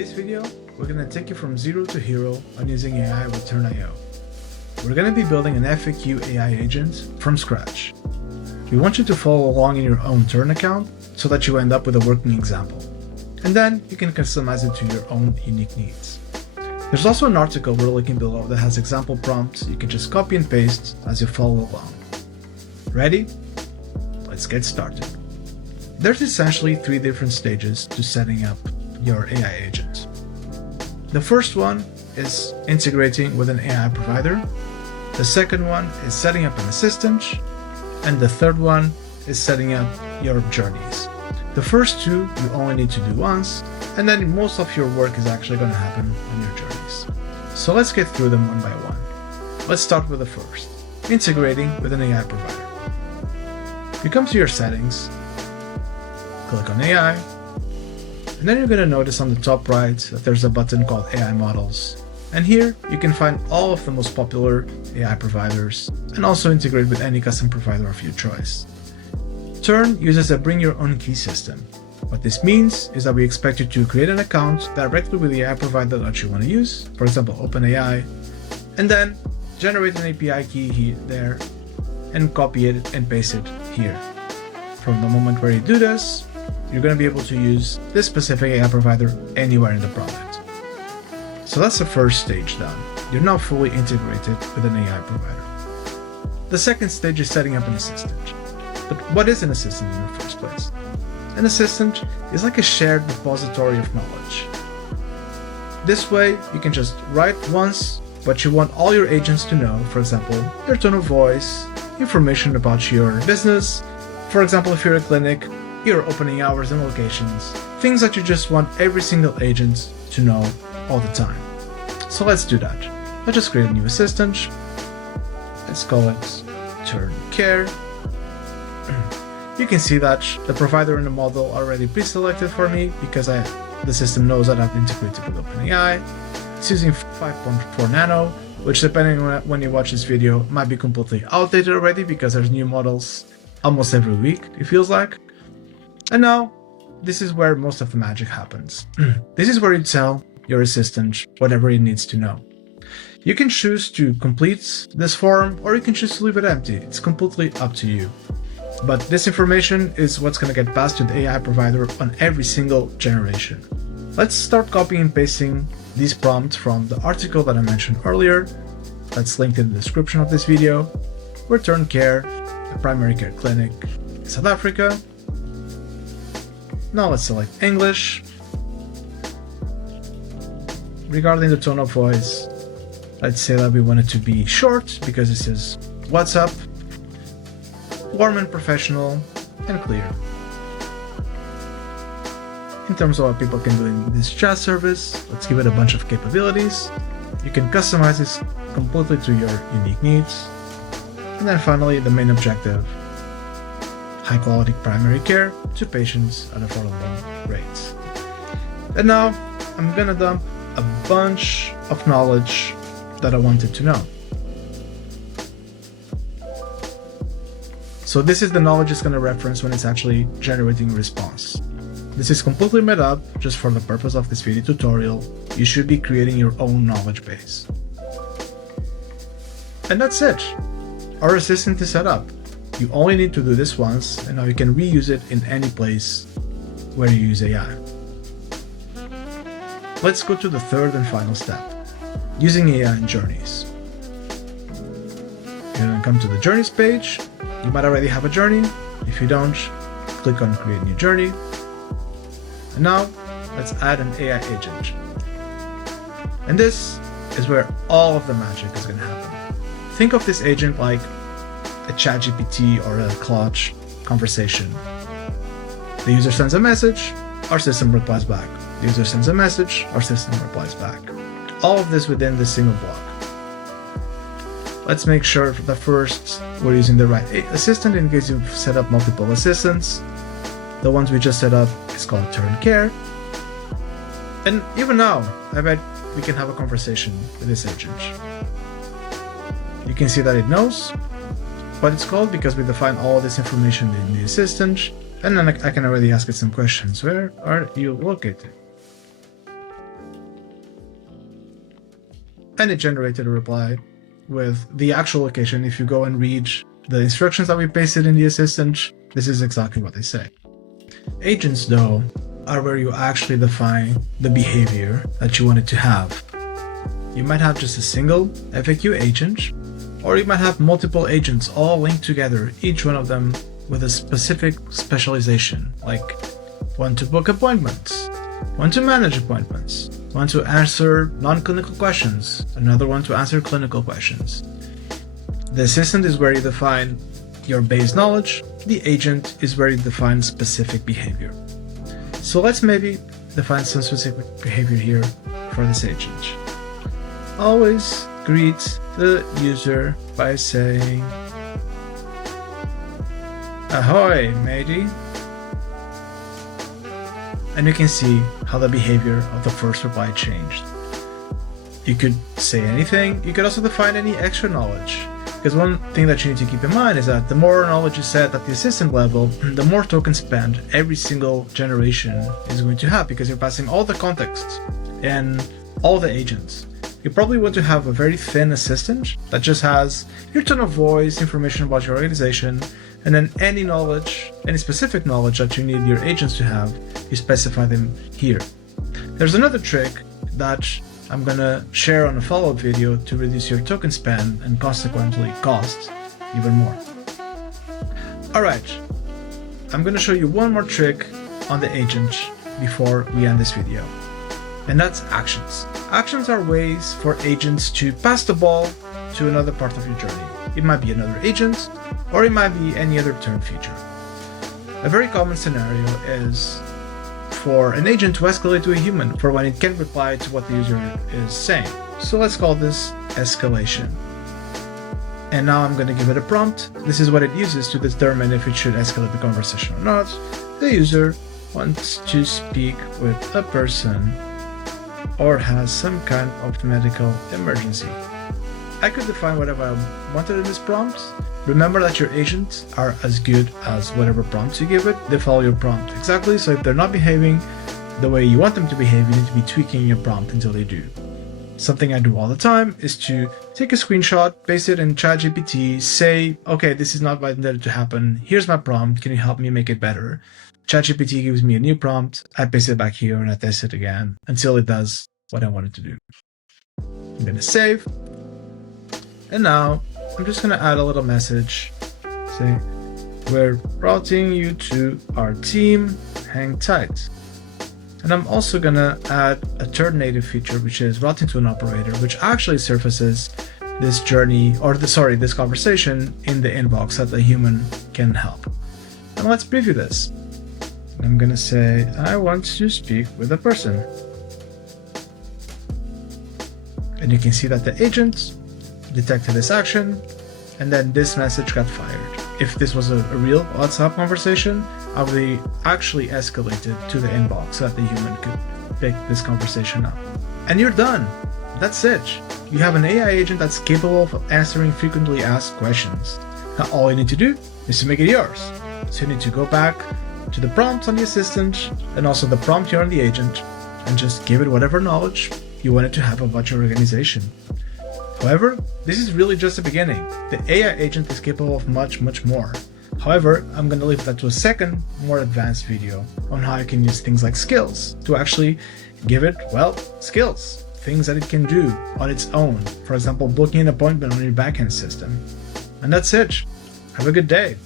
this video, we're going to take you from zero to hero on using AI with Turn.io. We're going to be building an FAQ AI agent from scratch. We want you to follow along in your own Turn account so that you end up with a working example. And then you can customize it to your own unique needs. There's also an article we're linking below that has example prompts you can just copy and paste as you follow along. Ready? Let's get started. There's essentially three different stages to setting up your AI agent. The first one is integrating with an AI provider. The second one is setting up an assistant. And the third one is setting up your journeys. The first two you only need to do once, and then most of your work is actually going to happen on your journeys. So let's get through them one by one. Let's start with the first, integrating with an AI provider. You come to your settings, click on AI, and then you're going to notice on the top right that there's a button called AI Models. And here you can find all of the most popular AI providers and also integrate with any custom provider of your choice. Turn uses a bring your own key system. What this means is that we expect you to create an account directly with the AI provider that you want to use, for example OpenAI, and then generate an API key there and copy it and paste it here. From the moment where you do this, you're going to be able to use this specific AI provider anywhere in the product. So that's the first stage done. You're now fully integrated with an AI provider. The second stage is setting up an assistant. But what is an assistant in the first place? An assistant is like a shared repository of knowledge. This way, you can just write once what you want all your agents to know, for example, your tone of voice, information about your business, for example, if you're a clinic, your opening hours and locations, things that you just want every single agent to know all the time. So let's do that. Let's just create a new assistant. Let's call it Turn Care. You can see that the provider and the model are already pre-selected for me because the system knows that I've integrated with OpenAI. It's using 5.4 nano, which depending on when you watch this video might be completely outdated already because there's new models almost every week, it feels like. And now, this is where most of the magic happens. This is where you tell your assistant whatever it needs to know. You can choose to complete this form or you can choose to leave it empty. It's completely up to you. But this information is what's going to get passed to the AI provider on every single generation. Let's start copying and pasting these prompts from the article that I mentioned earlier. That's linked in the description of this video. Return Care, a primary care clinic in South Africa. Now let's select English. Regarding the tone of voice, let's say that we want it to be short because this is "What's up?" Warm and professional and clear. In terms of what people can do in this chat service, let's give it a bunch of capabilities. You can customize this completely to your unique needs. And then finally, the main objective, high quality primary care to patients at affordable rates. And now I'm gonna dump a bunch of knowledge that I wanted to know. So this is the knowledge it's going to reference when it's actually generating a response. This is completely made up just for the purpose of this video tutorial. You should be creating your own knowledge base. And that's it. Our assistant is set up. You only need to do this once and now you can reuse it in any place where you use AI. Let's go to the third and final step, using AI in journeys. You're going to come to the journeys page. You might already have a journey. If you don't, click on Create New Journey. And now, let's add an AI agent. And this is where all of the magic is going to happen. Think of this agent like a ChatGPT or a Claude conversation. The user sends a message, our system replies back. The user sends a message, our system replies back. All of this within this single block. Let's make sure that first we're using the right assistant in case you've set up multiple assistants. The ones we just set up is called Turn Care. And even now, I bet we can have a conversation with this agent. You can see that it knows what it's called because we define all this information in the assistant. And then I can already ask it some questions. Where are you located? and it generated a reply with the actual location. If you go and read the instructions that we pasted in the assistant, this is exactly what they say. Agents, though, are where you actually define the behavior that you want it to have. You might have just a single FAQ agent, or you might have multiple agents all linked together, each one of them with a specific specialization, like one to book appointments, one to manage appointments, one to answer non-clinical questions, another one to answer clinical questions. The assistant is where you define your base knowledge, the agent is where you define specific behavior. So let's maybe define some specific behavior here for this agent. Always greet the user by saying, "Ahoy, matey." And you can see how the behavior of the first reply changed. You could say anything, you could also define any extra knowledge. Because one thing that you need to keep in mind is that the more knowledge you set at the assistant level, the more token spend every single generation is going to have, because you're passing all the context and all the agents. You probably want to have a very thin assistant that just has your tone of voice, information about your organization, and then any knowledge, any specific knowledge that you need your agents to have, you specify them here. There's another trick that I'm gonna share on a follow-up video to reduce your token spend and consequently cost even more. Alright, I'm gonna show you one more trick on the agent before we end this video, and that's actions. Actions are ways for agents to pass the ball to another part of your journey. It might be another agent, or it might be any other turn feature. A very common scenario is for an agent to escalate to a human for when it can't reply to what the user is saying. So let's call this escalation. And now I'm going to give it a prompt. This is what it uses to determine if it should escalate the conversation or not. The user wants to speak with a person or has some kind of medical emergency. I could define whatever I wanted in this prompt. Remember that your agents are as good as whatever prompts you give it. They follow your prompt exactly, so if they're not behaving the way you want them to behave, you need to be tweaking your prompt until they do. Something I do all the time is to take a screenshot, paste it in ChatGPT, say, okay, this is not what I intended to happen. Here's my prompt. Can you help me make it better? ChatGPT gives me a new prompt. I paste it back here and I test it again until it does what I want it to do. I'm going to save. And now I'm just going to add a little message. Say, we're routing you to our team. Hang tight. And I'm also going to add a third native feature, which is routing to an operator, which actually surfaces this journey, or this conversation in the inbox so that the human can help. And let's preview this. I'm going to say, I want to speak with a person. And you can see that the agent detected this action, and then this message got fired. If this was a real WhatsApp conversation, I would actually escalate it to the inbox so that the human could pick this conversation up. And you're done. That's it. You have an AI agent that's capable of answering frequently asked questions. Now all you need to do is to make it yours. So you need to go back to the prompts on the assistant and also the prompt here on the agent and just give it whatever knowledge you want it to have about your organization. However, this is really just the beginning. The AI agent is capable of much, much more. However, I'm going to leave that to a second, more advanced video on how you can use things like skills to actually give it, well, skills, things that it can do on its own. For example, booking an appointment on your backend system. And that's it. Have a good day.